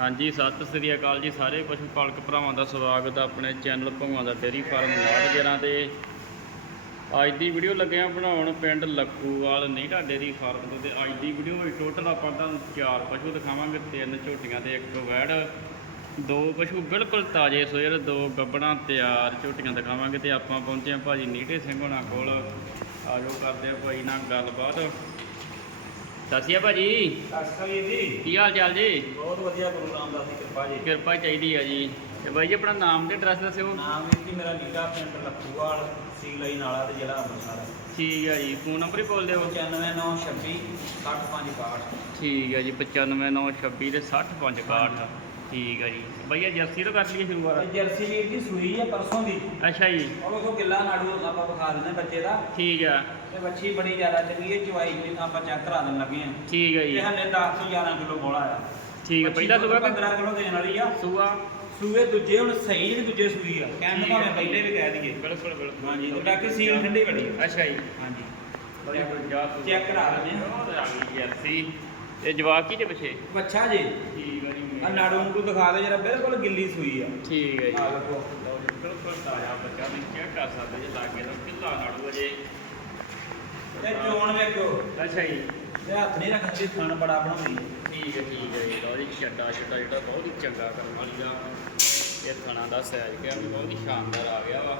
ਹਾਂਜੀ, ਸਤਿ ਸ੍ਰੀ ਅਕਾਲ ਜੀ ਸਾਰੇ ਪਸ਼ੂ ਪਾਲਕ ਭਰਾਵਾਂ ਦਾ ਸਵਾਗਤ ਹੈ ਆਪਣੇ ਚੈਨਲ ਭੰਗਾਂ ਦਾ ਡੇਅਰੀ ਫਾਰਮ ਨਾੜ ਤੇ। ਅੱਜ ਦੀ ਵੀਡੀਓ ਲੱਗਿਆ ਬਣਾਉਣ ਪਿੰਡ ਲੱਖੂਵਾਲ ਨੀਟਾ ਡੇਅਰੀ ਫਾਰਮ ਤੋਂ ਤੇ ਅੱਜ ਦੀ ਵੀਡੀਓ ਵਿੱਚ ਟੋਟਲ ਆਪਾਂ ਤੁਹਾਨੂੰ ਚਾਰ ਪਸ਼ੂ ਦਿਖਾਵਾਂਗੇ, ਤਿੰਨ ਝੋਟੀਆਂ ਤੇ ਇੱਕ ਵੈੜ। ਦੋ ਪਸ਼ੂ ਬਿਲਕੁਲ ਤਾਜ਼ੇ ਸੋਏ ਦੋ ਗੱਬੜਾਂ ਤਿਆਰ ਝੋਟੀਆਂ ਦਿਖਾਵਾਂਗੇ ਤੇ ਆਪਾਂ ਪਹੁੰਚੇ ਹਾਂ ਭਾਜੀ ਨੀਟੇ ਸਿੰਘ ਹੋਣਾ ਕੋਲ। ਆਜੋ ਕਰਦੇ ਆ ਭਾਈ ਨਾਲ ਗੱਲਬਾਤ। ਸਤਿ ਸ਼੍ਰੀ ਅਕਾਲ ਭਾਜੀ। ਵੀਰ ਜੀ। ਕੀ ਹਾਲ ਚਾਲ ਜੀ? ਬਹੁਤ ਵਧੀਆ ਗੁਰੂ ਰਾਮਦਾਸ ਦੀ ਕਿਰਪਾ ਜੀ। ਕਿਰਪਾ ਚਾਹੀਦੀ ਆ ਜੀ। ਤੇ ਬਾਈ ਜੀ ਆਪਣਾ ਨਾਮ ਤੇ ਐਡਰੈਸ ਦੱਸਿਓ। ਨਾਮ ਵੀਰ ਜੀ ਮੇਰਾ ਨੀਲਾ ਪਿੰਡ ਲੱਖੂਵਾਲ ਸੀਲਾਈ ਨਾਲਾ ਤੇ ਜ਼ਿਲ੍ਹਾ ਅੰਮ੍ਰਿਤਸਰ। ਠੀਕ ਹੈ ਜੀ। ਫੋਨ ਨੰਬਰ ਹੀ ਬੋਲ ਦਿਓ। 95926 6562 ਠੀਕ ਹੈ ਜੀ 95926 ਤੇ 6562 ਠੀਕ ਹੈ ਜੀ। ਭਈਆ ਜਰਸੀ ਤੋਂ ਕਰ ਲਈਏ ਸ਼ੁਰੂਆਤ ਇਹ ਜਰਸੀ ਵੀਰ ਜੀ ਸੂਈ ਹੈ ਪਰਸੋਂ ਦੀ। ਅੱਛਾ ਜੀ। ਉਹ ਵੇਖੋ ਕਿੱਲਾ ਨਾੜੂ ਆਪਾਂ ਵਿਖਾ ਦਿੰਦੇ ਬੱਚੇ ਦਾ। ਠੀਕ ਹੈ ਤੇ ਬੱਚੀ ਬੜੀ ਜ਼ਿਆਦਾ ਚੰਗੀ ਹੈ ਚਵਾਈ ਵੀ ਆਪਾਂ ਚੈੱਕ ਕਰਾ ਦੇਣ ਲੱਗੇ ਆ। ਠੀਕ ਹੈ ਜੀ। ਇਹ ਹਲੇ 10 ਤੋਂ 11 ਕਿਲੋ ਬੋਲਾ ਆ। ਠੀਕ ਹੈ ਪਹਿਲਾ ਸੁਗਾ 15 ਕਿਲੋ ਦੇਣ ਵਾਲੀ ਆ। ਸੁਗਾ ਸੂਏ ਦੂਜੇ ਹੁਣ ਸਹੀ ਜਿਹੜੀ ਦੂਜੇ ਸੂਈ ਆ। ਕਹਿੰਦੇ। ਭਾਵੇਂ ਪਹਿਲੇ ਵੀ ਕਹਿ ਦਈਏ। ਬਿਲਕੁਲ ਬਿਲਕੁਲ। ਹਾਂਜੀ ਤੇ ਬਾਕੀ ਸੀਲ ਠੰਡੀ ਬੜੀ ਆ। ਅੱਛਾ ਜੀ। ਹਾਂਜੀ। ਚੈੱਕ ਕਰਾ ਲੈਂਦੇ ਆ ਜਰਸੀ। ਇਹ ਜਵਾਕ ਕੀ ਦੇ ਪਿੱਛੇ? ਬੱਚਾ ਜੀ। ਠੀਕ ਹੈ ਜੀ। ਆ ਨਾੜੂ ਨੂੰ ਦਿਖਾ ਦੇ ਜਰਾ ਬਿਲਕੁਲ ਗਿੱਲੀ ਸੂਈ ਆ। ਠੀਕ ਹੈ ਆ ਜੀ ਲਓ ਜੀ, ਬਿਲਕੁਲ ਤਾਜ਼ਾ ਬੱਚਾ ਨਹੀਂ ਚੈੱਕ ਕਰ ਸਕਦੇ ਜੀ ਲਾਗੇ ਤੋਂ ਕਿੱਲਾ ਨਾੜੂ ਅਜੇ ਤੇ ਚੋਣ ਵੇਖੋ। ਅੱਛਾ ਜੀ। ਤੇ ਹੱਥ ਨਹੀਂ ਰੱਖਣ ਦੀ ਥਣ ਬੜਾ ਬਣਾਉਂਦੀ ਹੈ। ਠੀਕ ਹੈ ਠੀਕ ਹੈ ਜੀ। ਲਓ ਜੀ ਚੱਡਾ ਚੱਡਾ ਜਿਹੜਾ ਬਹੁਤ ਹੀ ਚੰਗਾ ਕਰਨ ਵਾਲੀ ਦਾ ਇਹ ਥਣਾ ਦਾ ਸਾਈਜ਼ ਕਿਹਾ ਬਹੁਤ ਹੀ ਸ਼ਾਨਦਾਰ ਆ ਗਿਆ ਵਾ।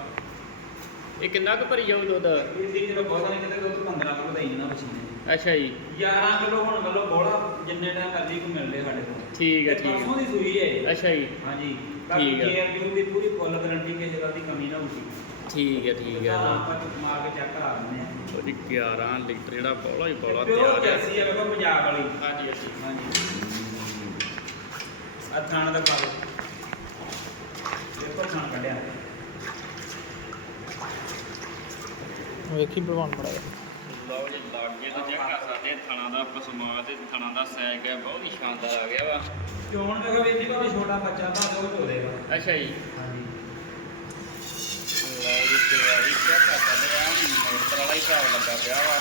ਇਹ ਕਿੰਨਾ ਕੁ ਭਰੀ ਜਾਊ ਦੁੱਧ? ਇਹ ਦੀ ਜਦੋਂ ਬਹੁਤ ਨਹੀਂ ਕਿਤੇ ਦੁੱਧ 15 ਕਿਲੋ ਦੇਈ ਨਾ ਬੱਚੀ ਨੇ ਅੱਛਾ ਜੀ। 11 ਕਿਲੋ ਹੁਣ ਵੱਲੋਂ ਬੋਲਾ ਜਿੰਨੇ ਟਾਈਮ ਮਰਜ਼ੀ ਕੋ ਮਿਲ ਲੇ ਸਾਡੇ ਕੋਲ। ਠੀਕ ਹੈ ਠੀਕ ਪਰਸੋਂ ਹੈ ਦੀ ਸੂਈ ਹੈ ਅੱਛਾ ਜੀ। ਹਾਂਜੀ। ਠੀਕ ਹੈ। ਕੇਅਰ ਵੀ ਦੀ ਪੂਰੀ ਫੁੱਲ ਗਾਰੰਟੀ ਕਿਸੇ ਜਗ੍ਹਾ ਦੀ ਕਮੀ ਨਾ ਹੋਊਗੀ। ਠੀਕ ਹੈ ਠੀਕ ਹੈ ਤਾਂ ਆਪਾਂ ਮਾਰ ਕੇ ਚੈੱਕ ਕਰਾ ਦਿੰਦੇ ਹਾਂ ਉਹਦੀ 11 ਲੀਟਰ ਜਿਹੜਾ ਬੋਲਾ ਹੀ ਬੋਲਾ ਪਿਓਰ ਤਿਆਰ ਹੈ ਜਰਸੀ ਆ ਵੇਖੋ ਪੰਜਾਬ ਵਾਲੀ। ਹਾਂਜੀ ਹਾਂਜੀ। ਹਾਂਜੀ। ਆ ਥਾਣ ਦਾ ਪਾਲੋ ਦੇਖੋ ਥਾਣ ਕੱਢਿਆ। ਵੇਖੀ ਭਲਵਾਨ ਬੜਾ ਲਓ ਜੀ ਲਾਗੇ ਤੋਂ ਚੈੱਕ ਕਰ ਸਕਦੇ ਹਾਂ ਥਣਾ ਦਾ ਪਸਮਾ ਤੇ ਥਣਾ ਦਾ ਸਾਈਜ਼ ਕਿਹਾ ਬਹੁਤ ਹੀ ਸ਼ਾਨਦਾਰ ਆ ਗਿਆ ਵਾ। ਚੋਣ ਵੇਖੋ ਵੀਰ ਜੀ ਭਾਵੇਂ ਛੋਟਾ ਬੱਚਾ ਭਾਵੇਂ ਉਹ ਧੋਦੇਗਾ ਅੱਛਾ ਜੀ। ਹਾਂਜੀ। ਲਓ ਜੀ ਤਿਆਰੀ ਚੈੱਕ ਕਰ ਸਕਦੇ ਆ ਮੋਟਰ ਵਾਲਾ ਹੀ ਹਿਸਾਬ ਲੱਗਾ ਪਿਆ ਵਾ।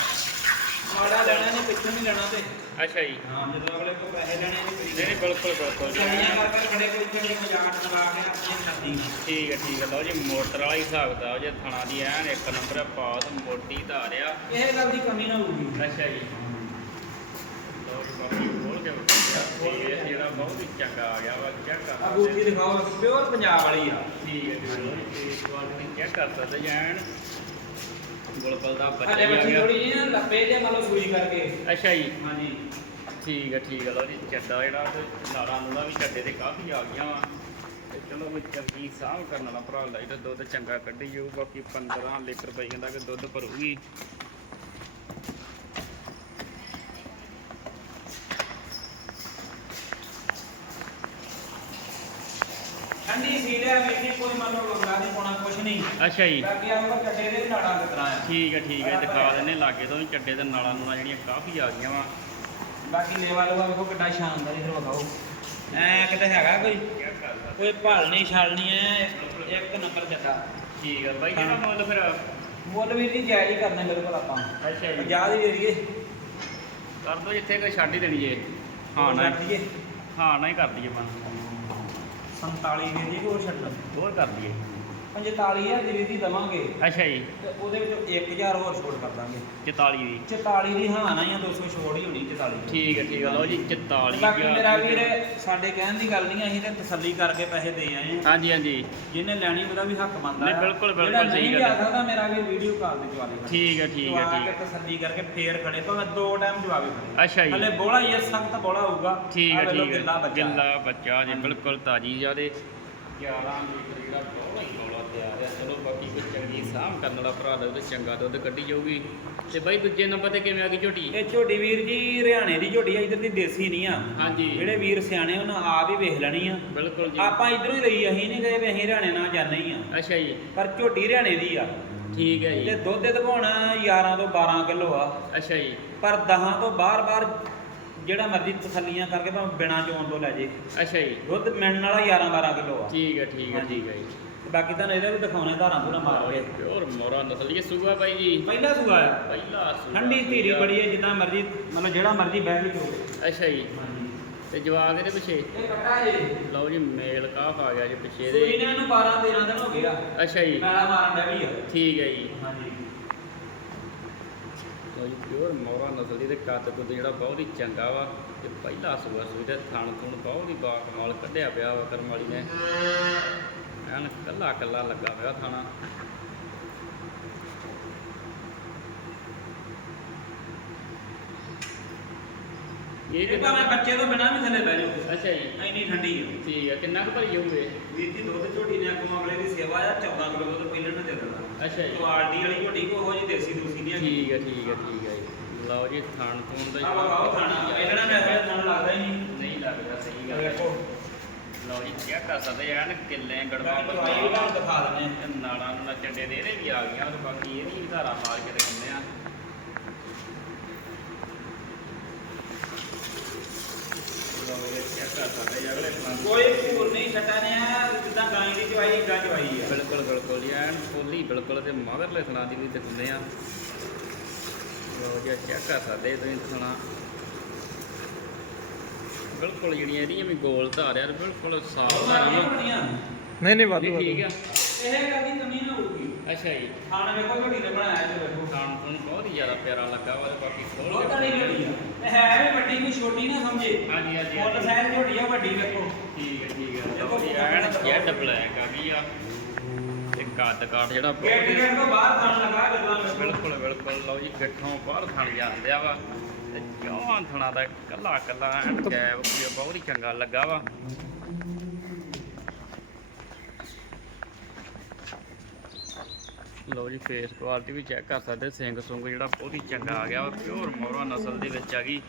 ਮਾੜਾ ਲੈਣਾ ਨਹੀਂ ਪਿੱਛੋਂ ਨਹੀਂ ਲੈਣਾ ਤੇ। ਅੱਛਾ ਜੀ। ਹਾਂ ਜਦੋਂ ਅਗਲੇ ਕੋ ਪੈਸੇ ਲੈਣੇ ਨਹੀਂ ਨਹੀਂ ਨਹੀਂ, ਬਿਲਕੁਲ ਬਿਲਕੁਲ ਜੀ। ਕਮੀਆਂ ਕਰਕੇ ਖੜੇ ਕੋਈ ਜਿਹੜੇ ਮਜ਼ਾਕ ਲਗਾ ਕੇ ਆਪਣੀ ਕਰਦੀ ਠੀਕ ਹੈ ਠੀਕ ਹੈ। ਲਓ ਜੀ ਮੋਟਰ ਵਾਲਾ ਹੀ ਹਿਸਾਬ ਦਾ ਜੇ ਥਣਾ ਦੀ ਐਨ ਇੱਕ ਨੰਬਰ ਪਾਸ ਮੋਟੀ ਧਾਰ ਆ ਇਹ ਗੱਲ ਦੀ ਕਮੀ ਨਾ ਹੋਊਗੀ। ਅੱਛਾ ਜੀ। ਲਓ ਜੀ ਬਾਕੀ ਖੋਲ ਕੇ ਵਿਖਾਇਆ ਤੇ ਇਹ ਜਿਹੜਾ ਬਹੁਤ ਹੀ ਚੰਗਾ ਆ ਗਿਆ ਵਾ ਚੈੱਕ ਕਰ ਆ ਬੂਟੀ ਦਿਖਾਓ ਪਿਓਰ ਪੰਜਾਬ ਵਾਲੀ ਆ। ਠੀਕ ਹੈ ਜੀ ਲਓ ਜੀ ਚੈੱਕ ਕਰ ਸਕਦੇ ਜੈਨ ਗੁਲਪਲ ਦਾ ਬੱਚਾ ਸਾਡੇ ਹੀ ਆ ਬੱਚੀ ਗਿਆ। ਥੋੜੀ ਜਿਹੀ ਨਾ ਲੱਪੇ ਜੇ ਮਤਲਬ ਸੂਈ ਕਰਕੇ। ਅੱਛਾ ਜੀ। ਹਾਂਜੀ। ਠੀਕ ਹੈ ਠੀਕ ਹੈ ਲਓ ਜੀ ਚੱਡਾ ਜਿਹੜਾ ਤੇ ਨਾੜਾ ਨੂੜਾ ਵੀ ਚੱਡੇ ਤੇ ਕਾਫੀ ਆ ਗਈਆਂ ਵਾ। ਤੇ ਚਲੋ ਵੀ ਚੰਗੀ ਸਾਂਭ ਕਰਨ ਵਾਲਾ ਭਰਾ ਲਈ ਤੇ ਦੁੱਧ ਚੰਗਾ ਕੱਢੀ ਜਾਊ ਬਾਕੀ 15 ਲੀਟਰ ਪਈ ਕਹਿੰਦਾ ਕਿ ਦੁੱਧ ਭਰੂਗੀ। ਠੰਡੀ ਸੀ ਲਿਆ ਵੀਰ ਕੋਈ ਮਤਲਬ ਲੰਗਾ ਨਹੀਂ ਪਾਉਣਾ ਕੁਛ ਨਹੀਂ। ਅੱਛਾ ਜੀ। ਬਾਕੀ ਆਪਾਂ ਕੱਟੇ ਦੇ ਨਾੜਾਂ ਕਿਸ ਤਰ੍ਹਾਂ ਆ? ਠੀਕ ਹੈ ਠੀਕ ਹੈ ਦਿਖਾ ਦਿੰਦੇ ਲਾਗੇ ਤੋਂ ਵੀ ਚੱਡੇ ਤੇ ਨਾੜਾ ਨੂੜਾ ਜਿਹੜੀਆਂ ਕਾਫੀ ਆ ਗਈਆਂ ਵਾ। ਬਾਕੀ ਲੇਵਾ ਲੇਵਾ ਵੇਖੋ ਕਿੱਡਾ ਸ਼ਾਨਦਾਰ ਇਧਰ ਵਿਖਾਓ ਐ ਕਿਤੇ ਹੈਗਾ ਕੋਈ? ਕੋਈ ਭਾਲ ਨਹੀਂ ਛਾਲ ਨਹੀਂ ਐ ਇੱਕ ਨੰਬਰ ਜੱਟਾ ਠੀਕ ਹੈ ਬਾਈ ਜਿਹੜਾ ਮੁੱਲ ਫਿਰ ਮੁੱਲ ਵੀਰ ਜੀ ਜਾਇਜ਼ ਹੀ ਕਰਨੇ ਬਿਲਕੁਲ ਆਪਾਂ। ਅੱਛਾ ਜੀ। 50 ਦੀ ਦੇ ਦਈਏ। ਕਰ ਦੋ ਜਿੱਥੇ ਕੋਈ ਛੱਡ ਹੀ ਦੇਣੀ ਜੇ। ਹਾਂ ਨਾ ਹਾਂ ਨਾ ਹੀ ਕਰ ਦਈਏ ਆਪਾਂ 47 ਦੇ ਜੀ ਹੋਰ ਛੱਡ। ਹੋਰ ਕਰ ਲਈਏ। 45000 ਦੀ ਵੀਰ ਜੀ ਦਵਾਂਗੇ ਅੱਛਾ ਜੀ। ਤੇ ਉਹਦੇ ਵਿੱਚੋਂ 1000 ਹੋਰ ਛੋਟ ਕਰ ਦਾਂਗੇ। 44 ਦੀ। 44 ਦੀ ਹਾਂ ਨਾ ਜਾਂ 200 ਛੋੜ ਹੀ ਹੋਣੀ 44 ਦੀ। ਠੀਕ ਹੈ ਠੀਕ ਹੈ ਲਓ ਜੀ 44 ਬਾਕੀ ਮੇਰਾ ਵੀਰ ਸਾਡੇ ਕਹਿਣ ਦੀ ਗੱਲ ਨਹੀਂ ਅਸੀਂ ਤੇ ਤਸੱਲੀ ਕਰਕੇ ਪੈਸੇ ਦੇ ਆਏ ਹਾਂ। ਹਾਂਜੀ ਹਾਂਜੀ। ਜਿਹਨੇ ਲੈਣੀ ਉਹਦਾ ਵੀ ਹੱਕ ਬਣਦਾ। ਨਹੀਂ, ਆ। ਬਿਲਕੁਲ, ਬਿਲਕੁਲ ਜਿਹੜਾ ਸਹੀ ਨਹੀਂ ਗੱਲ ਹੈ। ਲਿਆ ਸਕਦਾ ਮੇਰਾ ਵੀ ਵੀਡੀਓ ਕਾਲ ਤੇ ਜਵਾਬ ਠੀਕ ਹੈ ਠੀਕ ਹੈ ਠੀਕ ਹੈ। ਤਸੱਲੀ ਕਰਕੇ ਫੇਰ ਖੜੇ। ਭਾਵੇਂ ਦੋ ਟਾਈਮ ਜਵਾਬ ਖੜੇ। ਅੱਛਾ ਜੀ। ਹਲੇ ਬੋਲਾ ਹੀ ਸਖਤ ਬੋਲਾ ਹੋਊਗਾ। ਠੀਕ ਹੈ ਠੀਕ ਹੈ। ਬੱਚਾ। ਗਿੱਲਾ ਬੱਚਾ ਜੀ ਬਿਲਕੁਲ ਤਾਜੀ ਜਿਆਦੇ। 11 ਲੀਟਰ ਜਿਹੜਾ ਬਹੁਤ ਹੀ। ਹੈ ਚਲੋ ਬਾਕੀ ਕੋਈ ਚੰਗੀ ਸਾਂਭ ਕਰਨ ਵਾਲਾ ਭਰਾ ਲਓ ਤੇ ਚੰਗਾ ਦੁੱਧ ਕੱਢੀ ਜਾਊਗੀ। ਤੇ ਬਾਈ ਦੂਜੇ ਨੰਬਰ ਤੇ ਕਿਵੇਂ ਆ ਗਈ ਝੋਟੀ? ਇਹ ਝੋਟੀ ਵੀਰ ਜੀ ਹਰਿਆਣੇ ਦੀ ਝੋਟੀ ਆ ਇਧਰ ਦੀ ਦੇਸੀ ਨਹੀਂ ਆ। ਹਾਂਜੀ। ਜਿਹੜੇ ਵੀਰ ਸਿਆਣੇ ਉਹਨਾਂ ਆਪ ਹੀ ਵੇਖ ਲੈਣੀ ਆ। ਬਿਲਕੁਲ ਜੀ। ਆਪਾਂ ਇਧਰੋਂ ਹੀ ਲਈ ਅਸੀਂ ਨਹੀਂ ਗਏ ਵੀ ਅਸੀਂ ਹਰਿਆਣੇ ਨਾਲ ਜਾਂਦੇ ਹੀ ਆ। ਅੱਛਾ ਜੀ। ਪਰ ਝੋਟੀ ਹਰਿਆਣੇ ਦੀ ਆ। ਠੀਕ ਹੈ ਤੇ ਜੀ ਦੁੱਧ ਦਵਾਉਣਾ 11 ਤੋਂ 12 ਕਿਲੋ ਆ। ਅੱਛਾ ਜੀ। ਪਰ ਦਹਾਂ ਤੋਂ ਬਾਰ-ਬਾਰ ਜਿਹੜਾ ਮਰਜ਼ੀ ਤਸੱਲੀਆਂ ਕਰਕੇ ਭਾਵੇਂ ਬਿਨਾ ਚੋਣ ਤੋਂ ਲੈ ਜੇ। ਅੱਛਾ ਜੀ। ਦੁੱਧ ਮਿਲਣ ਵਾਲਾ 11-12 ਕਿਲੋ ਆ। ਠੀਕ ਹੈ ਠੀਕ ਹੈ ਠੀਕ ਹੈ ਜੀ। ਬਾਕੀ ਤੁਹਾਨੂੰ ਇਹਦੇ ਵੀ ਦਿਖਾਉਣੇ ਧਾਰਾਂ ਪੂਰਾ ਮਾਰ ਕੇ ਪਿਓਰ ਮੋਰਾ ਨਸਲ ਇਹ ਸੂਗਾ ਬਾਈ ਜੀ। ਪਹਿਲਾ ਸੂਆ ਆ। ਪਹਿਲਾ ਸੂਗਾ ਠੰਡੀ ਧੀਰੀ ਬੜੀ ਹੈ ਜਿੱਦਾਂ ਮਰਜ਼ੀ ਮਤਲਬ ਜਿਹੜਾ ਮਰਜ਼ੀ ਬਹਿ ਕੇ ਚੋ ਅੱਛਾ ਜੀ। ਤੇ ਜਵਾਗ ਇਹਦੇ ਪਿੱਛੇ? ਇਹ ਕੱਟਾ ਜੇ। ਲਓ ਜੀ ਮੇਲ ਕਾਫ ਆ ਗਿਆ ਜੀ ਪਿੱਛੇ ਦੇ ਨੇ ਇਹਨੂੰ 12 13 ਦਿਨ ਹੋ ਗਏ ਆ। ਅੱਛਾ ਜੀ। ਮੈਲਾ ਮਾਰਨ ਦਾ ਵੀ ਆ। ਠੀਕ ਹੈ ਜੀ। ਹਾਂਜੀ। ਲਓ ਜੀ ਪਿਓਰ ਮੋਰਾ ਨਸਲ ਦੀ ਤੇ ਕੱਦ ਕੁੱਦ ਜਿਹੜਾ ਬਹੁਤ ਹੀ ਚੰਗਾ ਵਾ ਤੇ ਪਹਿਲਾ ਸੂਆ ਸੂਈ ਤੇ ਥਣ ਥੁਣ ਬਹੁਤ ਹੀ ਬਾ ਕਮਾਲ ਕੱਢਿਆ ਪਿਆ ਵਾ ਕਰਮ ਵਾਲੀ ਨੇ। ਐਨ ਕੱਲਾ ਕੱਲਾ ਲੱਗਾ ਪਿਆ ਥਾਣਾ। ਇਹ ਕਿੰਨਾ ਭਾਵੇਂ ਬੱਚੇ ਤੋਂ ਬਿਨਾਂ ਵੀ ਥੱਲੇ ਬਹਿ ਜਾਓ। ਅੱਛਾ ਜੀ। ਇੰਨੀ ਠੰਡੀ ਆ। ਠੀਕ ਹੈ ਕਿੰਨਾ ਕੁ ਭਰੀ ਜਾਊਗੇ ਵੀਰ ਜੀ ਦੁੱਧ ਝੋਟੀ ਨੇ ਅੱਗੋਂ ਅਗਲੇ ਦੀ ਸੇਵਾ ਆ 14 ਕਿਲੋ ਦੁੱਧ ਦੇ ਅੱਛਾ ਜੀ। ਕੁਆਲਟੀ ਵਾਲੀ ਝੋਟੀ ਕੋ ਉਹ ਜੀ ਦੇਸੀ ਦੂਸੀ ਨਹੀਂ ਹੈਗੀ ਠੀਕ ਹੈ ਠੀਕ ਹੈ ਠੀਕ ਹੈ ਜੀ। ਲਓ ਜੀ ਥਣ ਥੁਣ ਦਾ ਆ ਬਗਾਓ ਖਾਣਾ। ਇਹਨਾਂ ਨੇ ਫਿਰ ਨਾਲ ਲੱਗਦਾ ਹੀ ਨਹੀਂ। ਨਹੀਂ ਲੱਗਦਾ ਸਹੀ ਗੱਲ ਹੈ ਵੇਖੋ ਲਓ ਜੀ ਚੈੱਕ ਕਰ ਸਕਦੇ ਐਨ ਕਿੱਲੇ ਗੜਵਾ ਦਵਾਈ ਵੀ ਤੁਹਾਨੂੰ ਦਿਖਾ ਦਿੰਦੇ। ਆ ਨਾਲਾਂ ਨੂੰ ਚੱਡੇ ਦੇ ਇਹਦੇ ਵੀ ਆ ਗਈਆਂ ਤੇ ਬਾਕੀ ਇਹਦੀ ਧਾਰਾ ਮਾਰ ਕੇ ਦਿਖਾਉਂਦੇ ਆ। ਲਓ ਜੀ ਚੈੱਕ ਕਰ ਸਕਦੇ ਜੀ ਅਗਲੇ ਕੋਈ ਭੂਰ ਨਹੀਂ ਨੇ ਆ। ਗਾਂ ਦੀ ਚਵਾਈ ਇਦਾਂ ਚਵਾਈ ਆ। ਬਿਲਕੁਲ ਬਿਲਕੁਲ ਜੀ ਐਨ ਫੁੱਲੀ ਬਿਲਕੁਲ ਤੇ ਮਗਰਲੇ ਥਣਾ ਦੀ ਵੀ ਦਿਖਾਉਂਦੇ ਆ। ਲਓ ਜੀ ਚੈੱਕ ਕਰ ਸਕਦੇ ਤੁਸੀਂ ਥਣਾ। ਬਿਲਕੁਲ ਜਿਹੜੀਆਂ ਇਹਦੀਆਂ ਵੀ ਗੋਲ ਧਾਰਿਆ ਤੇ ਬਿਲਕੁਲ ਸਾਫ਼ ਧਾਰਾਂ ਵਾ ਬਣੀਆਂ। ਨਹੀਂ ਨਹੀਂ ਵਾਧੂ ਨਹੀਂ ਠੀਕ ਆ। ਇਹ ਕਦੀ ਕਮੀ ਨਾ ਹੋਊਗੀ। ਅੱਛਾ ਜੀ। ਖਾਣ ਵੇਖੋ ਝੋਟੀ ਨੇ ਬਣਾਇਆ ਜੀ ਵੇਖੋ। ਖਾਣ ਨੂੰ ਬਹੁਤ ਹੀ ਜ਼ਿਆਦਾ ਪਿਆਰਾ ਲੱਗਾ ਵਾ ਤੇ ਬਾਕੀ ਖੋਲ ਬਹੁਤ ਨਹੀਂ ਹੈ ਵੀ ਵੱਡੀ ਕੋਈ ਛੋਟੀ ਨਾ ਸਮਝੇ। ਹਾਂਜੀ ਹਾਂਜੀ ਫੁੱਲ ਹਾਂਜੀ। ਸਾਈਜ਼ ਝੋਟੀ ਆ ਵੱਡੀ ਵੇਖੋ। ਠੀਕ। ਹੈ ਠੀਕ ਹੈ ਦੇਖੋ ਲਓ ਜੀ ਐਨ ਜੈਡ ਬਲੈਕ ਆ ਗਈ ਆ ਤੇ ਕੱਦ ਕਾਠ ਜਿਹੜਾ ਗੇਟ ਬਹੁਤ ਗੇਟ ਤੋਂ ਬਾਹਰ ਖਾਣ ਲੱਗਾ ਗੱਲਾਂ ਵੇਖੋ ਬਿਲਕੁਲ ਬਿਲਕੁਲ। ਲਓ ਜੀ ਗੱਠੋਂ ਬਾਹਰ ਥਣ ਜਾਂਦਿਆ ਵਾ ਤੇ ਚੌਹਾਂ ਥਣਾ ਦਾ ਕੱਲਾ ਕੱਲਾ ਐਨ ਗੈਬ ਵੀ ਬਹੁਤ ਹੀ ਚੰਗਾ ਲੱਗਾ ਵਾ। ਲਓ ਜੀ ਫੇਸ ਕੁਆਲਿਟੀ ਵੀ ਚੈੱਕ ਕਰ ਸਕਦੇ ਸਿੰਘ ਸੁੰਗ ਜਿਹੜਾ ਬਹੁਤ ਹੀ ਚੰਗਾ ਆ ਗਿਆ ਵਾ ਪਿਓਰ ਮੋਰਾ ਨਸਲ ਦੇ ਵਿੱਚ ਆ ਗਈ।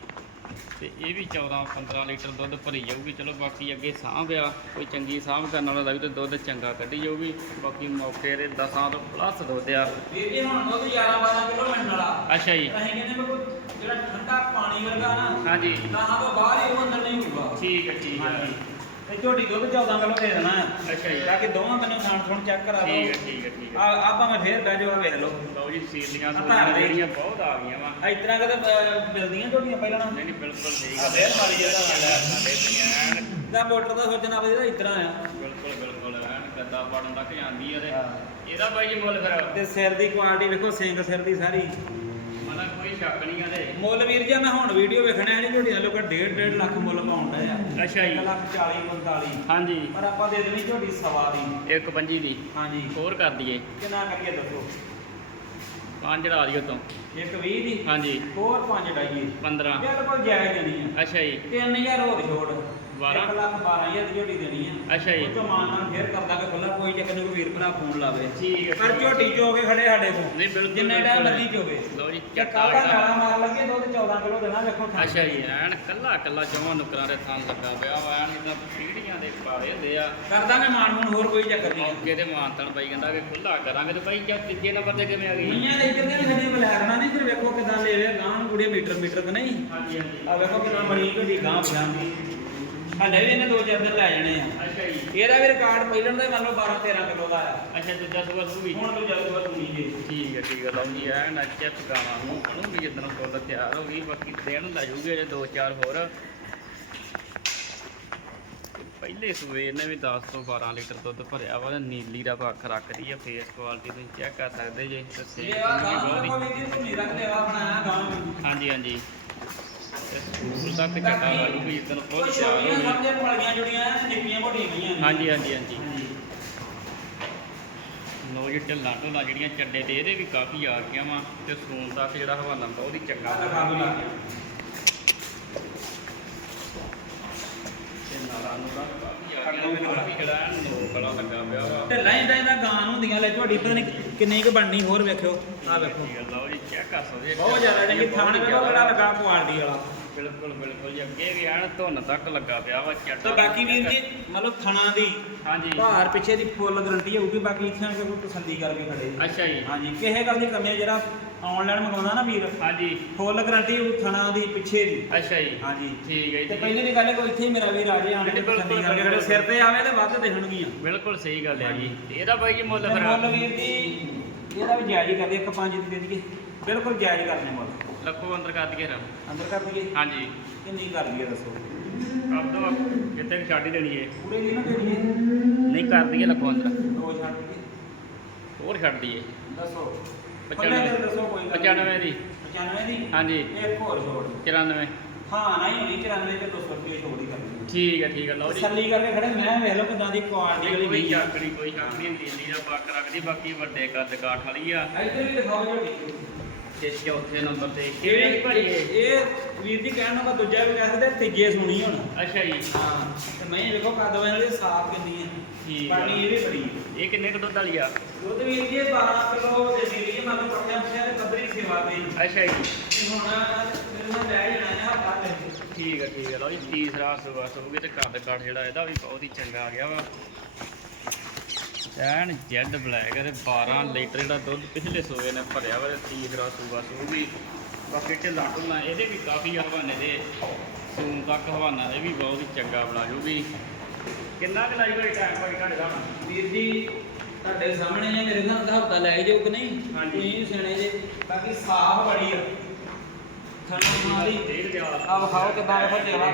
ਤੇ ਇਹ ਵੀ 14 15 ਲੀਟਰ ਦੁੱਧ ਭਰੀ ਜਾਊਗੀ। ਚਲੋ ਬਾਕੀ ਅੱਗੇ ਸਾਂਭ ਆ ਕੋਈ ਚੰਗੀ ਸਾਂਭ ਕਰਨ ਵਾਲਾ ਲੱਗ ਤੇ ਦੁੱਧ ਚੰਗਾ ਕੱਢੀ ਜਾਊਗੀ। ਬਾਕੀ ਮੌਕੇ ਦੇ 10 ਤੋਂ ਪਲੱਸ ਦੁੱਧ ਆ। ਵੀਰ ਜੀ ਹੁਣ ਦੁੱਧ 11 12 ਕਿਲੋ ਮਿਲਣ ਵਾਲਾ ਅੱਛਾ ਜੀ। ਅਸੀਂ ਕਹਿੰਦੇ ਕੋਈ ਜਿਹੜਾ ਠੰਡਾ ਪਾਣੀ ਵਰਗਾ ਨਾ ਹਾਂਜੀ। ਤੋਂ ਬਾਹਰ ਹੀ ਉਹ ਅੰਦਰ ਨਹੀਂ ਹੋਊਗਾ। ਠੀਕ ਹੈ ਠੀਕ ਹੈ। ਹਾਂਜੀ। ਤੇ ਝੋਟੀ ਦੁੱਧ 14 ਕਿਲੋ ਦੇ ਦੇਣਾ। ਅੱਛਾ ਜੀ। ਤਾਂ ਕਿ ਦੋਵਾਂ ਬੰਨੋਂ ਖਾਣ ਥੋਣ ਚੈੱਕ ਕਰਾ ਠੀਕ ਹੈ ਲਓ ਠੀਕ ਹੈ ਠੀਕ ਆ ਹੈ ਆਪਾਂ ਮੈਂ ਫੇਰ ਬਹਿ ਜਾਓ ਵੇਖ ਲਓ। ਲਓ ਜੀ ਸੀਲੀਆਂ ਦੇ। ਜਿਹੜੀਆਂ ਬਹੁਤ ਆ ਗਈਆਂ ਵਾ। ਇਸ ਤਰ੍ਹਾਂ ਕਦੇ ਅਹ, ਮਿਲਦੀਆਂ ਝੋਟੀਆਂ ਪਹਿਲਾਂ ਨਾ ਨਹੀਂ ਨਹੀਂ ਬਿਲਕੁਲ ਸਹੀ ਆਹ ਗੱਲ ਫੇਰ ਮਾਰੀ ਜਿਹੜਾ ਵਾਲਾ। ਸਾਡੇ ਧੀਆਂ ਦਾ ਮੋਟਰ ਦਾ ਸੋਚਣਾ ਵੀ ਇਹਦਾ ਇਸ ਤਰ੍ਹਾਂ ਆ। ਬਿਲਕੁਲ ਬਿਲਕੁਲ ਐਨ ਗੱਦਾ ਪੜਨ ਤੱਕ ਜਾਂਦੀ ਆ ਤੇ ਹਾਂ। ਇਹਦਾ ਬਾਈ ਜੀ ਮੁੱਲ ਫਿਰ? ਤੇ ਸਿਰ ਦੀ ਕੁਆਲਿਟੀ ਵੇਖੋ ਸਿੰਘ ਸਿਰ ਦੀ ਸਾਰੀ। ਕੋਈ ਸ਼ੱਕ ਨਹੀਂ ਆ ਤੇ। ਮੁੱਲ ਵੀਰ ਜੀ ਮੈਂ ਹੁਣ ਵੀਡੀਓ ਵੇਖਣਾ ਹੈ ਝੋਟੀਆਂ ਲੋਕਾਂ 1.5 1.5 ਲੱਖ ਮੁੱਲ ਪਾਉਂਦਾ ਆ। ਅੱਛਾ ਜੀ। 1 ਲੱਖ 40 45 ਹਾਂਜੀ। ਪਰ ਆਪਾਂ ਦੇ ਦੇਣੀ ਝੋਟੀ ਸਵਾ ਦੀ। ਇੱਕ ਪੰਜੀ ਦੀ। ਹਾਂਜੀ। ਹੋਰ ਕਰ ਦਈਏ। ਕਿੰਨਾ ਕਰੀਏ ਦੱਸੋ? ਪੰਜ ਢਾ ਦਿਓ ਤੋਂ ਇੱਕ 20 ਦੀ? ਹਾਂਜੀ। ਹੋਰ ਪੰਜ ਡਾਈਏ 15 ਬਿਲਕੁਲ ਜਾਇਜ਼ ਦੇਣੀ ਆ। ਅੱਛਾ ਜੀ। 3000 ਹੋਰ ਛੋੜ ਬਾਰਾਂ? 1 ਲੱਖ 12000 ਦੀ ਝੋਟੀ ਦੇਣੀ ਆ। ਅੱਛਾ ਜੀ। ਉਹ ਮਾਨ ਨਾਲ ਫੇਰ ਕਰ ਦਾਂਗੇ ਖੁੱਲਾ ਕੋਈ ਚੱਕਰ ਨਹੀਂ ਕੋਈ ਵੀਰ ਭਰਾ ਫੋਨ ਲਾਵੇ। ਠੀਕ ਹੈ ਪਰ ਝੋਟੀ ਚੋ ਕੇ ਖੜੇ ਸਾਡੇ ਤੋਂ। ਨਹੀਂ ਬਿਲਕੁਲ ਜਿੰਨੇ ਟਾਈਮ। ਮਰਜ਼ੀ ਚੋਵੇ। ਲਓ ਜੀ ਜੇ ਚੱਕਾ ਦਾ ਗਾਲਾਂ ਮਾਰ ਲੱਗੇ ਦੁੱਧ 14 ਕਿਲੋ ਦੇਣਾ ਵੇਖੋ ਅੱਛਾ ਜੀ ਐਨ ਕੱਲਾ ਕੱਲਾ ਚੌਵਾਂ ਨੁਕਰਾਂ ਦੇ ਥਣ ਲੱਗਾ ਪਿਆ ਐਨ ਜਿੱਦਾਂ ਪੀੜੀਆਂ ਦੇ ਪਾਵੇ ਹੁੰਦੇ ਆ। ਕਰ ਦਾਂਗੇ ਮਾਨ ਮੂਨ ਹੋਰ ਕੋਈ ਚੱਕਰ ਨਹੀਂ ਮੌਕੇ ਤੇ ਮਾਨਤਨ ਬਾਈ ਕਹਿੰਦਾ ਕਿ ਖੁੱਲਾ ਕਰਾਂਗੇ ਤੇ ਬਾਈ ਜਾਂ ਤੀਜੇ ਨੰਬਰ ਤੇ ਕਿਵੇਂ ਆ ਗਈ? ਮੀਆਂ ਦੇ ਇੱਧਰ ਦੇ ਵੀ ਸਾਡੇ ਬਲੈਕਣਾ ਨਹੀਂ ਫਿਰ ਵੇਖੋ ਕਿਦਾਂ ਲੈ ਲਿਆ ਗਾਂ ਨੂੰ ਕੁੜੀ ਮੀਟਰ ਮੀਟਰ ਕਿ ਨਹੀਂ। ਹਾਂਜੀ ਹਾਂਜੀ। ਆ ਵੇਖੋ ਕਿੰਨਾ ਬੜੀ ਝੋਟੀ ਗਾਂ ਪਜਾਂਦੀ ਹਲੇ ਵੀ ਇਹਨੇ ਦੋ ਚਾਰ ਦਿਨ ਲੈ ਜਾਣੇ ਆ। ਅੱਛਾ ਜੀ। ਇਹਦਾ ਵੀ ਰਿਕਾਰਡ ਪਹਿਲਾਂ ਦਾ ਮੰਨ ਲਓ 12 13 ਕਿਲੋ ਦਾ ਆ। ਅੱਛਾ ਦੂਜਾ ਸੂਆ ਸੂਈ। ਹੁਣ ਜਲਦ ਬਾਅਦ ਸੁਣੀ ਜੇ। ਠੀਕ ਹੈ ਠੀਕ ਹੈ ਲਓ ਜੀ ਐਨ ਚੈੱਕ ਗਾਵਾਂ ਨੂੰ ਬਣੂਗੀ ਜਦੋਂ ਫੁੱਲ ਤਿਆਰ ਹੋ ਗਈ ਬਾਕੀ ਦੇਣ ਲੈ ਜੂਗੇ ਜੇ ਦੋ ਚਾਰ ਹੋਰ। ਪਹਿਲੇ ਸੂਏ ਇਹਨੇ ਵੀ 10 ਤੋਂ 12 ਲੀਟਰ ਦੁੱਧ ਭਰਿਆ ਵਾ ਨੀਲੀ ਦਾ ਪੱਖ ਰੱਖਦੀ ਆ ਫੇਸ ਕੁਆਲਿਟੀ ਤੁਸੀਂ ਚੈੱਕ ਕਰ ਸਕਦੇ ਜੇ। ਵੀ ਵੀ ਹਾਂਜੀ ਹਾਂਜੀ। ਸਕੂਲ ਤੱਕ ਚੱਕਾ ਲਾ ਜੂਗੀ ਜਦੋਂ ਫੁੱਲ ਉਹ ਤਿਆਰ ਛੋਟੀਆਂ ਹੋ ਗਈ ਸਮਝੇ ਪਲੀਆਂ ਜੁੜੀਆਂ ਨਿੱਕੀਆਂ ਮੋਟੀਆਂ ਗਈਆਂ ਨੇ। ਹਾਂਜੀ ਹਾਂਜੀ ਹਾਂਜੀ। ਲੋ ਜੀ ਢਿੱਲਾਂ ਢੋਲਾਂ ਜਿਹੜੀਆਂ ਚੱਡੇ ਦੇ ਇਹਦੇ ਵੀ ਕਾਫੀ ਆ ਗਈਆਂ ਵਾ ਤੇ ਸੂਨ ਤੱਕ ਜਿਹੜਾ ਹਵਾਲਾ ਬਹੁਤ ਹੀ ਚੰਗਾ ਆਹ ਦਿਖਾ ਦਿਓ ਲਾ ਕੇ। ਤੇ ਨਾਲਾਂ ਨੂੰ ਤਾਂ ਕਾਫੀ ਆ ਗਈਆਂ ਤੇ ਕਾਫੀ ਜਿਹੜਾ ਐਨ ਨੋਕ ਵਾਲਾ ਲੱਗਾ ਪਿਆ ਵਾ। ਢਿੱਲਾਂ ਇਦਾਂ ਇਦਾਂ ਗਾਂ ਹੁੰਦੀਆਂ ਲੈ ਝੋਟੀ ਪਤਾ ਨਹੀਂ ਕਿੰਨੀ ਕੁ ਬਣਨੀ ਹੋਰ ਵੇਖਿਓ। ਆਹ ਵੇਖੋ। ਲਓ ਜੀ ਚੈੱਕ ਕਰ ਸਕਦੇ ਬਹੁਤ ਜ਼ਿਆਦਾ ਚੰਗੀ ਥਾਣ ਕਿਹੜਾ ਲੱਗਾ ਕੁਆਲਿਟੀ ਵਾਲਾ। ਬਿਲਕੁਲ ਬਿਲਕੁਲ ਜੀ। ਅੱਗੇ ਵੀ ਐਨ ਧੁੰਨ ਤੱਕ ਲੱਗਾ ਪਿਆ ਵਾ ਚੱਡਾ ਤੇ ਬਾਕੀ ਵੀਰ ਜੀ ਮਤਲਬ ਥਣਾ ਦੀ ਹਾਂਜੀ। ਭਾਰ ਪਿੱਛੇ ਦੀ ਫੁੱਲ ਗਰੰਟੀ ਹੋਊਗੀ ਬਾਕੀ ਇੱਥੇ ਆ ਕੇ ਕੋਈ ਤਸੱਲੀ ਕਰਕੇ ਖੜੇ ਜੀ। ਅੱਛਾ ਜੀ। ਹਾਂਜੀ ਕਿਸੇ ਗੱਲ ਦੀ ਕਮੀ ਹੈ ਜਿਹੜਾ ਆਨਲਾਈਨ ਮੰਗਵਾਉਂਦਾ ਨਾ ਵੀਰ ਹਾਂਜੀ। ਫੁੱਲ ਗਰੰਟੀ ਹੋਊ ਥਣਾ ਦੀ ਪਿੱਛੇ ਦੀ। ਅੱਛਾ ਜੀ। ਹਾਂਜੀ। ਠੀਕ ਹੈ ਤੇ ਪਹਿਲੀ ਦੀ ਗੱਲ ਹੈ ਕੋਈ ਇੱਥੇ ਹੀ ਮੇਰਾ ਵੀਰ ਆ ਜੇ ਆਣ ਕੇ ਤਸੱਲੀ ਕਰਕੇ ਖੜੇ ਸਿਰ ਤੇ ਆਵੇ ਤੇ ਵੱਧ ਦਿਖਣਗੀਆਂ। ਬਿਲਕੁਲ ਸਹੀ ਗੱਲ ਹੈ ਜੀ। ਇਹਦਾ ਬਾਈ ਜੀ ਮੁੱਲ ਫਿਰ ਮੁੱਲ ਵੀਰ ਜੀ ਇਹਦਾ ਵੀ ਜਾਇਜ਼ ਕਰਦੇ ਇੱਕ ਪੰਜ ਦੀ ਦੇ ਦਈਏ। ਬਿਲਕੁਲ ਜਾਇਜ਼ ਕਰਨੇ ਮੁੱਲ। ਲੱਖੋ ਅੰਦਰ ਕਰ ਦਈਏ ਰ ਅੰਦਰ ਕਰ ਦਈਏ? ਹਾਂਜੀ। ਕਿੰਨੀ ਕਰ ਦਈਏ ਦੱਸੋ? ਕਰ ਦੋ ਕਿੱਥੇ ਕੁ ਛੱਡ ਹੀ ਦੇਣੀ ਏ ਪੂਰੇ ਦੀ ਨਾ ਦੇਣੀ ਹੈ? ਨਹੀਂ ਕਰ ਦਈਏ ਲੱਗੋ ਅੰਦਰ। ਦੋ ਛੱਡ ਕੇ ਹੋਰ ਛੱਡ ਦਈਏ। ਦੱਸੋ। 95 ਪੱਲੇ ਤੇ ਦੱਸੋ ਕੋਈ ਗੱਲ 95 ਦੀ। 95 ਦੀ? ਹਾਂਜੀ। ਇੱਕ ਹੋਰ ਛੋੜ। 94 ਹਾਂ ਨਹੀਂ ਹੋਣੀ 94 ਤੇ 200 ਰੁਪਏ ਛੋੜ ਹੀ ਕਰਨੀ ਠੀਕ ਹੈ ਠੀਕ ਹੈ ਲਓ ਜੀ। ਤਸੱਲੀ ਕਰਕੇ ਖੜੇ ਮੈਂ ਵੇਖ ਲਓ ਕਿਦਾਂ ਦੀ ਕੁਆਲਿਟੀ ਵਾਲੀ ਕੋਈ ਨਹੀਂ ਚੱਕ ਨਹੀਂ ਕੋਈ ਚੱਕ ਨਹੀਂ ਦਿੱਲੀ ਦਾ ਰੱਖਦੀ ਬਾਕੀ ਵੱਡੇ ਕੱਦ ਕਾਠ ਵਾਲੀ ਆ। ਇੱਧਰ ਵੀ ਦਿਖਾਓ ਝੋਟੀ ਤੇ ਚੌਥੇ ਨੰਬਰ ਤੇ ਇਹ ਕਿਹੜੀ ਭਾਈ ਇਹ। ਇਹ ਵੀਰ ਜੀ ਕਹਿਣ ਨੂੰ ਮੈਂ ਦੂਜਾ ਵੀ ਕਹਿ ਸਕਦਾ ਤੀਜੇ ਸੁਣੀ ਹੁਣ ਅੱਛਾ ਜੀ। ਹਾਂ ਤੇ ਮੈਂ ਵੇਖੋ ਕੱਦ ਵਾਲੇ ਸਾਫ਼ ਕਿੰਨੀ ਹੈ। ਠੀਕ ਆ। ਪਾਣੀ ਇਹ ਵੀ ਬੜੀ ਹੈ। ਇਹ ਕਿੰਨੇ ਕੁ ਦੁੱਧ ਵਾਲੀ ਆ? ਦੁੱਧ ਵੀਰ ਜੀ ਇਹ 12 ਕਿਲੋ ਦੇ ਦੇ ਰਹੀ ਹੈ ਮਤਲਬ ਪੱਠਿਆਂ ਪੁੱਠਿਆਂ ਤੇ ਪੱਧਰੀ ਸੇਵਾ ਦੀ ਅੱਛਾ ਜੀ। ਤੇ ਹੁਣ ਮੈਨੂੰ ਲੈ ਜਾਣਾ ਹੈ ਹੱਥਾਂ ਲੈ ਕੇ। ਠੀਕ ਹੈ ਠੀਕ ਹੈ ਲਓ ਜੀ ਤੀਸਰਾ ਸੁਬਾ ਸੂਗੇ ਤੇ ਕੱਦ ਕਾਠ ਜਿਹੜਾ ਇਹਦਾ ਵੀ ਬਹੁਤ ਹੀ ਚੰਗਾ ਆ ਗਿਆ ਵਾ। ਐਨ ਜੈਡ ਬਲੈਕ ਹੈ ਤੇ 12 ਲੀਟਰ ਜਿਹੜਾ ਦੁੱਧ ਪਿਛਲੇ ਸੋਏ ਨੇ ਭਰਿਆ ਵਾ ਤੇ ਤੀਸਰਾ ਸੁਬਾ ਸੂਗੀ ਬਾਕੀ ਢਿੱਲਾ ਢੁੱਲਾ ਇਹਦੇ ਵੀ ਕਾਫੀ ਆ ਹਵਾਨੇ ਦੇ ਸੂਨ ਤੱਕ ਹਵਾਨਾ ਇਹ ਵੀ ਬਹੁਤ ਹੀ ਚੰਗਾ ਬਣਾ ਜੂਗੀ ਕਿੰਨਾ ਕੁ ਲਾਈ ਹੋਈ ਟਾਈਮ ਭਾਈ ਤੁਹਾਡੇ ਦਾ ਵੀਰ ਜੀ ਤੁਹਾਡੇ ਸਾਹਮਣੇ ਹੈ ਮੇਰੇ ਨਾਲ ਹਫਤਾ ਲੈ ਜਾਓ ਕਿ ਨਹੀਂ? ਹਾਂਜੀ। ਤੁਸੀਂ ਸਿਆਣੇ ਜੇ। ਬਾਕੀ ਸਾਫ਼ ਬੜੀ ਆ। ਖਾਣਾ ਵਾਲੀ ਡੇਢ ਦਿਆ ਆ ਵਿਖਾਓ ਕਿਦਾਂ ਵੇਖੋ ਦੇਵਾ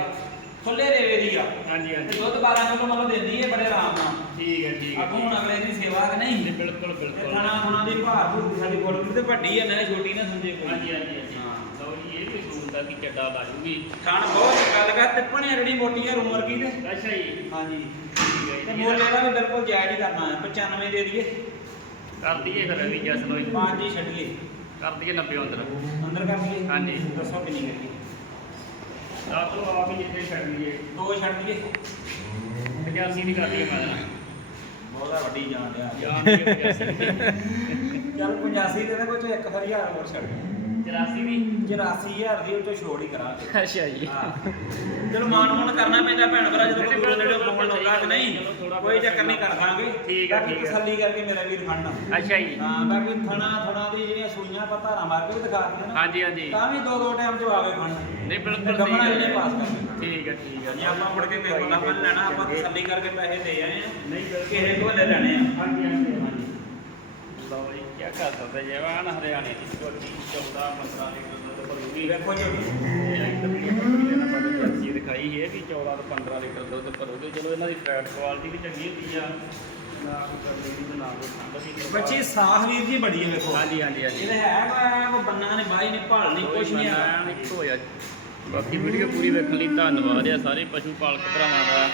ਖੁੱਲੇ ਰੇਵੇ ਦੀ ਆ। ਹਾਂਜੀ ਤੇ ਹਾਂਜੀ ਦੁੱਧ 12 ਕਿਲੋ ਮਤਲਬ ਦਿੰਦੀ ਹੈ ਬੜੇ ਆਰਾਮ ਨਾਲ। ਠੀਕ ਹੈ ਠੀਕ ਹੈ। ਅੱਗੋਂ ਹੁਣ ਅਗਲੇ ਦੀ ਸੇਵਾ ਕਿ ਨਹੀਂ? ਬਿਲਕੁਲ ਬਿਲਕੁਲ। ਖਾਣਾ ਖਾਣਾ ਦੀ ਭਾਰ ਭੂਰ ਦੀ ਸਾਡੀ ਫੋਟੋ ਤੇ ਵੱਡੀ ਹੈ ਨਾ ਛੋਟੀ ਨਾ ਸਮਝੇ ਕੋਈ। ਹਾਂਜੀ ਹਾਂਜੀ ਹਾਂ। ਲਓ ਜੀ ਇਹ ਵੀ ਸੂਨ ਦਾ ਕੀ ਚੱਡਾ ਲਾ ਜੂਗੀ। ਖਾਣ ਬਹੁਤ ਚੰਗਾ ਲੱਗਾ ਤੇ ਭਣਿਆ ਜਿਹੜੀ ਮੋਟੀ ਰੂਮ ਵਰਗੀ ਤੇ ਅੱਛਾ ਜੀ। ਹਾਂਜੀ। ਠੀਕ ਹੈ ਤੇ ਜੀ ਮੁੱਲ ਇਹਦਾ ਵੀ ਬਿਲਕੁਲ ਜਾਇਜ਼ ਹੀ ਕਰਨਾ ਹੈ 95 ਦੇ ਦਈਏ। ਕਰ ਦਈਏ ਫਿਰ ਵੀ ਜਸ ਲੋ ਪੰਜ ਹੀ ਛੱਡੀਏ ਕਰ ਦਈਏ 90 ਅੰਦਰ। ਅੰਦਰ ਕਰ ਦਈਏ ਹਾਂਜੀ। ਦੱਸੋ ਕਿੰਨੀ ਕਰੀਏ। ਰਾਤੋਂ ਆਪ ਹੀ ਜਿੱਥੇ ਛੱਡ ਦਈਏ ਦੋ ਛੱਡ ਦਈਏ 85 ਦੀ ਕਰ ਦਈਏ ਮੈਂ ਨਾ ਬਹੁਤਾ ਵੱਡੀ ਜਾਨ ਆ। ਜਾਨ ਦੀ 85 ਦੀ ਚੱਲ 85 ਦੇ ਤਾਂ ਕੁਝ 1000 ਹੋਰ ਛੱਡ। 84 ਦੀ 84000 ਦੀ ਉਹ ਤੋਂ ਛੋੜ ਹੀ ਕਰਾਂਗੇ। ਅੱਛਾ ਜੀ। ਹਾਂ। ਚਲੋ ਮਾਨ ਮੋਨ ਕਰਨਾ ਪੈਂਦਾ ਭੈਣ ਭਰਾ ਜਦੋਂ ਕੋਈ ਨੇੜੇ ਫੋਨ ਲਾਉਂਦਾ ਕਿ ਨਹੀਂ ਕੋਈ ਚੱਕਰ ਨਹੀਂ ਕਰ ਦਾਂਗੇ ਠੀਕ ਆ, ਬਾਕੀ ਠੀਕ ਆ। ਤਸੱਲੀ ਕਰਕੇ ਮੇਰਾ ਵੀਰ ਖੜਨਾ ਅੱਛਾ ਜੀ। ਹਾਂ ਬਾਕੀ ਥਣਾ ਥਣਾ ਦੀ ਜਿਹੜੀਆਂ ਸੂਈਆਂ ਆਪਾਂ ਧਾਰਾਂ ਮਾਰ ਕੇ ਵੀ ਦਿਖਾ ਦਿੱਤੀਆਂ ਨਾ ਹਾਂਜੀ ਹਾਂਜੀ। ਤਾਂ ਵੀ ਦੋ ਦੋ ਟਾਈਮ ਚ ਆਵੇ ਖੜਨਾ ਨਹੀਂ ਬਿਲਕੁਲ ਸਹੀ ਗੱਬਣਾ ਗੱਲ ਇਹਨੇ ਹੈ। ਪਾਸ ਕਰ ਠੀਕ ਹੈ ਠੀਕ ਹੈ ਜੇ ਆਪਾਂ ਮੁੜ ਕੇ ਕਿਸੇ ਕੋਲ ਨਾ ਲੈਣਾ ਆਪਾਂ ਤਸੱਲੀ ਕਰਕੇ ਪੈਸੇ ਦੇ ਆਏ ਆ। ਨਹੀਂ ਕਿਸੇ ਕੋਲ ਲੈਣੇ ਆ। ਹਾਂਜੀ ਹਾਂਜੀ। ਹਾਂਜੀ ਲਓ ਜੀ ਕੀ ਕਰ ਸਕਦੇ ਜੇ ਵਾਨ ਹਰਿਆਣੇ ਦੀ ਝੋਟੀ 14 15 ਲੀਟਰ ਦੁੱਧ ਭਰੂਗੀ ਵੇਖੋ ਜੀ ਜਰਸੀ ਦਿਖਾਈ ਹੈ ਕਿ 14 ਤੋਂ 15 ਲੀਟਰ ਦੁੱਧ ਭਰੂਗੇ ਚਲੋ ਇਹਨਾਂ ਦੀ ਫੈਟ ਕੁਆਲਿਟੀ ਵੀ ਚੰਗੀ ਹੁੰਦੀ ਆ ਬੱਚੀ ਸਾਖ ਵੀਰ ਜੀ ਬੜੀ ਹੈ ਵੇਖੋ। ਹਾਂਜੀ ਹਾਂਜੀ ਹਾਂਜੀ। ਇਹਦੇ ਹੈ ਕੋ ਬੰਨਾ ਨੇ ਬਾਈ ਨੇ ਭਾਲ ਨਹੀਂ ਕੁਛ ਨਹੀਂ ਇੱਕ ਹੋਇਆ ਬਾਕੀ ਵੀਡੀਓ ਪੂਰੀ ਵੇਖਣ ਲਈ ਧੰਨਵਾਦ ਆ ਸਾਰੇ ਪਸ਼ੂ ਪਾਲਕ ਭਰਾਵਾਂ ਦਾ।